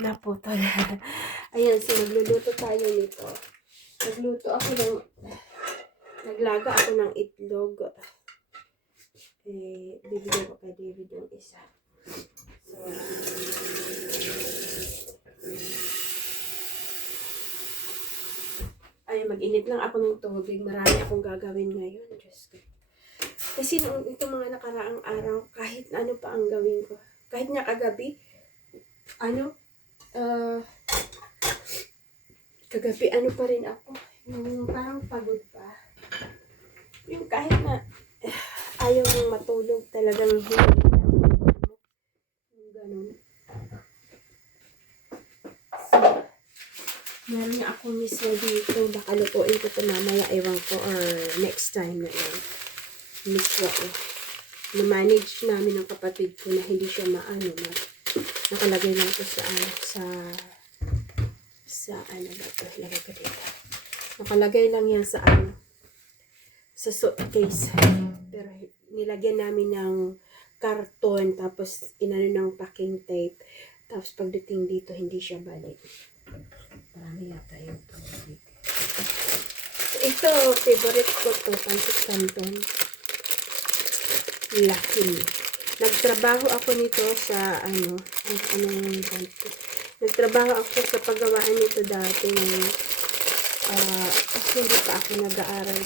naputol. Ayan, so magluluto tayo nito. Naglaga ako ng itlog. Bibigyan ko kay David yung isa. So, ay, mag-init lang ako ng tubig. Marami akong gagawin ngayon. Diyos ko. Kasi noong itong mga nakaraang araw, kahit ano pa ang gawin ko. Kahit nga kagabi, kagabi pa rin ako. Yung parang pagod pa. Yung kahit na ayaw mong matulog, talagang hindi. Yung ganun. So, meron nga akong mismo dito. Baka lutuin ko ito mamaya, ewan ko, or next time na lang. Mismo ko. Na-manage namin ng kapatid ko na hindi siya nakalagay lang ito sa ano ba ito? Ilagay ko dito. Nakalagay lang yan sa suitcase. Pero nilagyan namin ng karton, tapos inano ng packing tape. Tapos pagdating dito, hindi siya balik. Marami yata yung tubig. So, ito, favorite ko to, pancit canton. Lakin. Nagtrabaho ako nito sa nagtrabaho ako sa paggawaan nito dati kasi hindi pa ako nag-aaral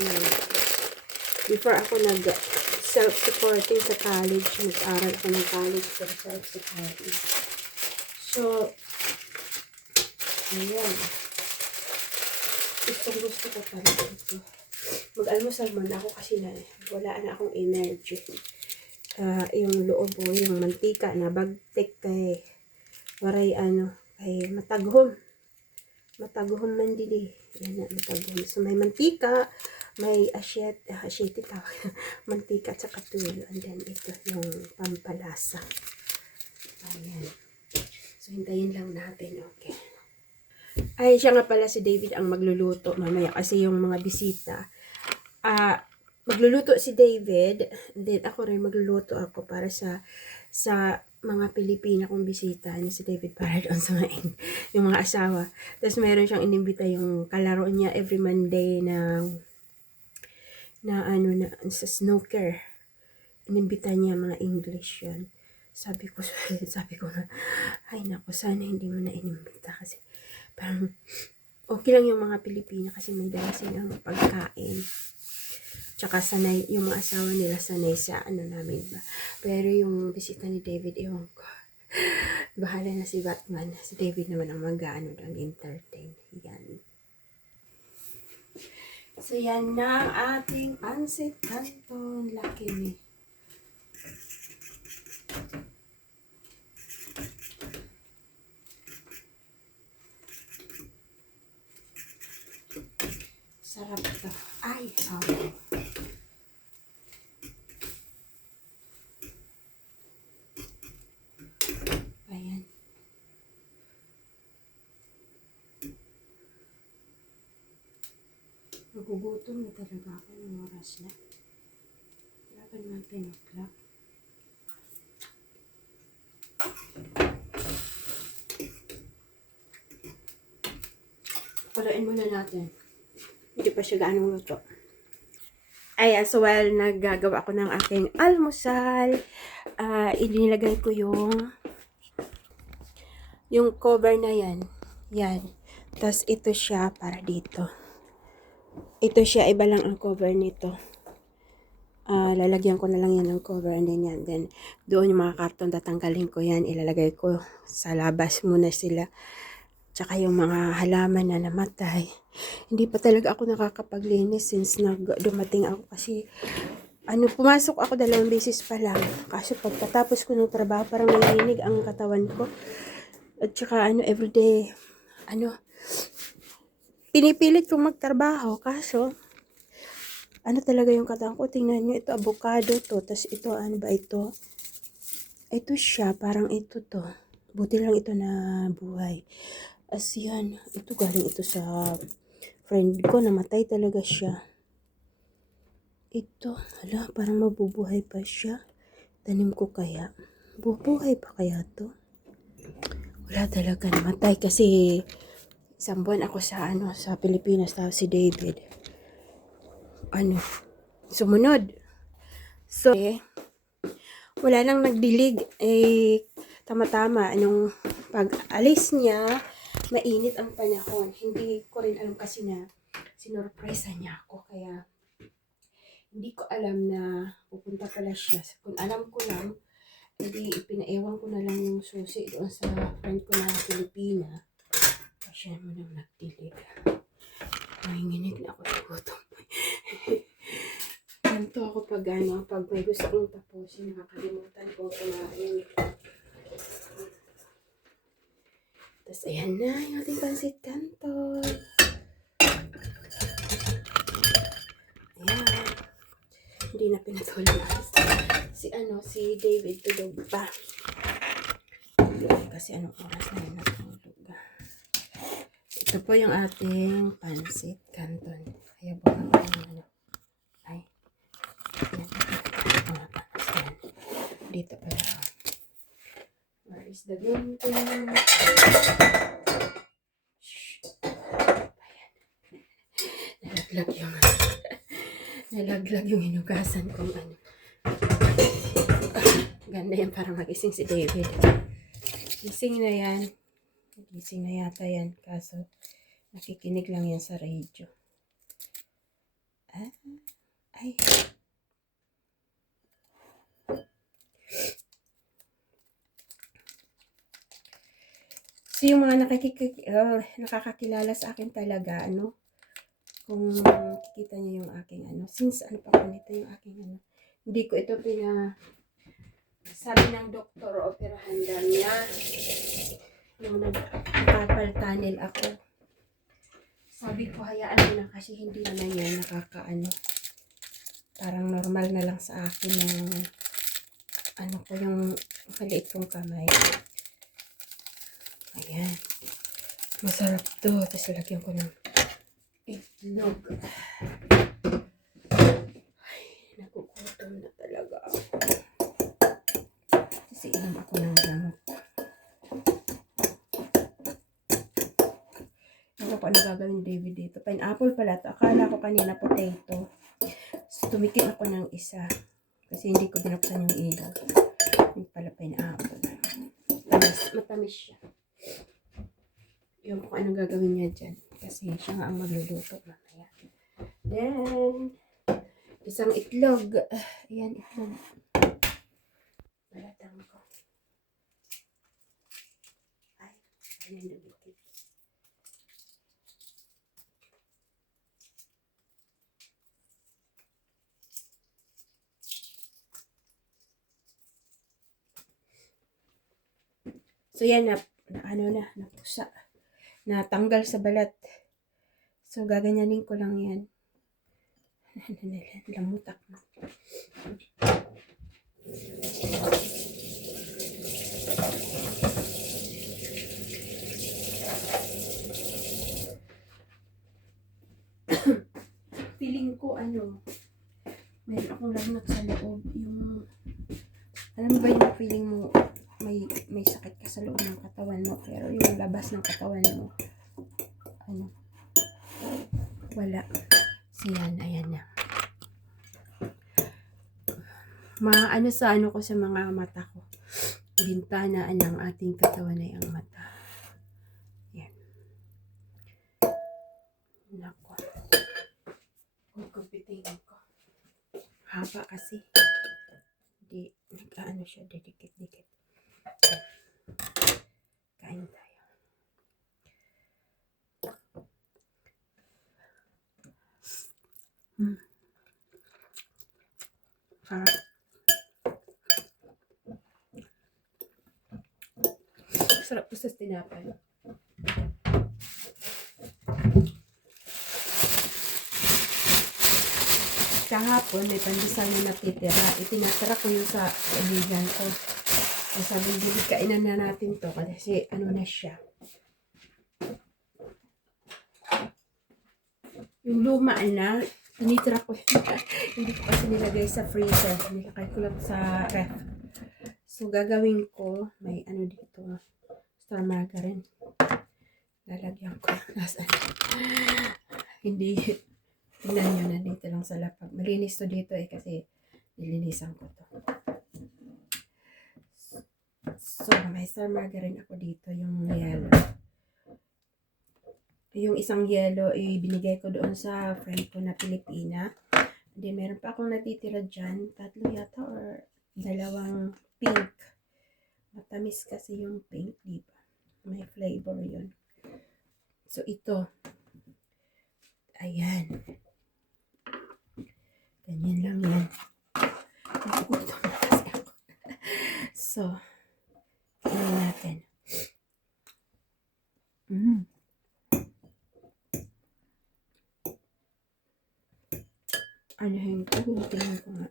before ako self-supporting sa college. Nag-aaral ako ng college for self-supporting. So, ayan. Gusto ko talaga ito. Mag-almusal man ako kasi wala na akong energy. Yung loob ko, yung mantika na bagtek kay waray kay mataghom man dili. Yan na, mataghom. So may mantika, may asyete tawag. Mantika at saka tuyo. And then ito yung pampalasa. Ayan. So hintayin lang natin, okay. Ay, siya nga pala si David ang magluluto mamaya kasi yung mga bisita. Magluluto si David, and then ako rin magluluto ako para sa mga Pilipina kong bisita ni si David para doon sa yung mga asawa. Tapos meron siyang inimbita yung kalaro niya every Monday na sa snooker. Inimbita niya mga English yan. Sabi ko na, ay naku, sana hindi mo na inimbita kasi parang okay lang yung mga Pilipina kasi may dala silang pagkain. Tsaka sanay, yung mga asawa nila sanay sa namin ba. Pero yung bisita ni David, ewan ko. Bahala na si Batman. Si David naman ang entertain. Yan. So yan na ang ating pancit canton. Laki ni. Sarap to. Ay, ayan. Nagugutom na talaga ako ng oras na. Wala pa naman 10 o'clock. Kulain muna natin. Hindi pa siya gaano luto. Ayan, so while naggagawa ako ng aking almusal, inilagay ko yung cover na yan. Yan. Tapos ito siya para dito. Ito siya, iba lang ang cover nito. Lalagyan ko na lang yan ng cover and then yan. Then doon yung mga karton tatanggalin ko yan. Ilalagay ko sa labas muna sila. Tsaka yung mga halaman na namatay. Hindi pa talaga ako nakakapaglinis since dumating ako kasi pumasok ako 2 beses pa lang. Kasi pagkatapos ko ng trabaho parang nalinig ang katawan ko. At tsaka everyday pinipilit kong magtrabaho kaso talaga yung katawan ko. Tingnan nyo, ito avocado to. Tapos ito ito? Ito siya, parang ito to. Buti lang ito na buhay. As yan, ito galing ito sa friend ko, namatay talaga siya. Ito, parang mabubuhay pa siya. Tanim ko kaya. Bubuhay pa kaya to? Wala talaga, namatay kasi isang buwan ako sa sa Pilipinas, tapos si David sumunod. So wala nang nagdilig, tama-tama anong pag alis niya, mainit ang panahon. Hindi ko rin alam kasi na sinurpresa niya ako, kaya hindi ko alam na pupunta pala siya. Kung alam ko lang, hindi ipinaewan ko na lang yung susi doon sa friend ko na Pilipina. Kasi siya mo nang nagdilig. Nanginginig na ako sa gutom. Ganito ako pag may gusto kong tapusin, nakakalimutan kong kumain. Tapos ayan na yung ating pansit canton. Ayan. Hindi na pinatulog si David tulog pa. Kasi anong oras na yun natulog. Ito po yung ating pansit canton. Kaya bukan ko yung ay. Ayan. Dito pala. Where is the ginto? Nalaglag yung hinugasan kong ganda yan para magising si David. Gising na yan. Gising na yata yan. Kaso nakikinig lang yan sa radio. Ay. So yung mga nakakakilala sa akin talaga, kung kikita niyo yung aking since pa nito yung aking hindi ko ito sabi ng doktor, operahan daw niya yung nagpapal tunnel ako. Sabi ko hayaan mo na kasi hindi naman yan parang normal na lang sa akin yung ko yung maliit kong kamay. Ayan, masarap to. Tapos lagyan ko ng itlog. Ay, nagugutom na talaga ako. Kasi inom ako ng gamot. Ano ko gagawin David dito? Pineapple pala to. Akala ko kanina potato. So, tumikim ako ng isa. Kasi hindi ko binuksan yung ilaw. Yung pala pineapple. Matamis siya. Yung kung anong gagawin niya dyan. Kasi siya nga ang magluluto mamaya. Then, isang itlog. Ayan, itlog. Balatang ko. Ay, ayan na dito. So, yan napusa. Natanggal sa balat. So, gaganyanin ko lang yan. Lamutak na. Feeling ko meron akong lagnat sa loob. Alam mo ba yung feeling mo may sakit ka sa loob ng katawan mo, pero yung labas ng katawan mo wala. Siyan, ayan na. Ko sa mga mata ko. Bintana ng ating katawan ay ang mata. Yan. Nako. Kumpitin ko. Haba kasi. Di, siya, didikit-dikit. Kain tayo. Sarap. Sarap po sa tinapay. Kahapon, may pandesal na natitira. Itinatira ko yun sa kaibigan ko. Sabi, hindi kainan na natin to kasi na siya. Yung luma tinitira ko hindi ko kasi nilagay sa freezer. Nilagay ko lang sa ref. So, gagawin ko, may dito. star margarine. Lalagyan ko. Nasaan? Hindi. Tingnan nyo na dito lang sa lapag. Malinis to dito eh kasi nilinisan ko to. So, may star margarine ako dito. Yung yellow. Yung isang yellow, binigay ko doon sa friend ko na Pilipina. Hindi, meron pa akong natitira dyan. 3 yata or 2 pink. Matamis kasi yung pink, diba? May flavor yun. So, ito. Ayan. Ganyan lang yan. Nagutom na kasi ako. So, tingnan natin. Anahin ko. Tingnan ko nga.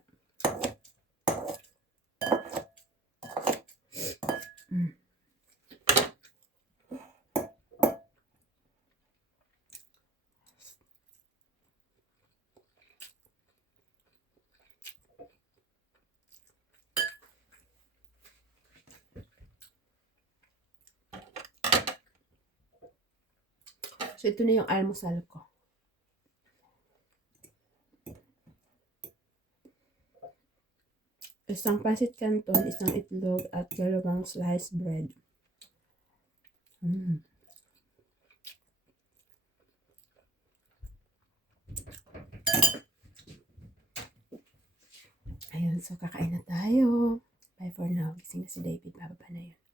So, ito na yung almusal ko. Isang pancit canton, isang itlog, at 2 sliced bread. Ayun, so kakain na tayo. Bye for now. Gising na si David. Bababa na yun.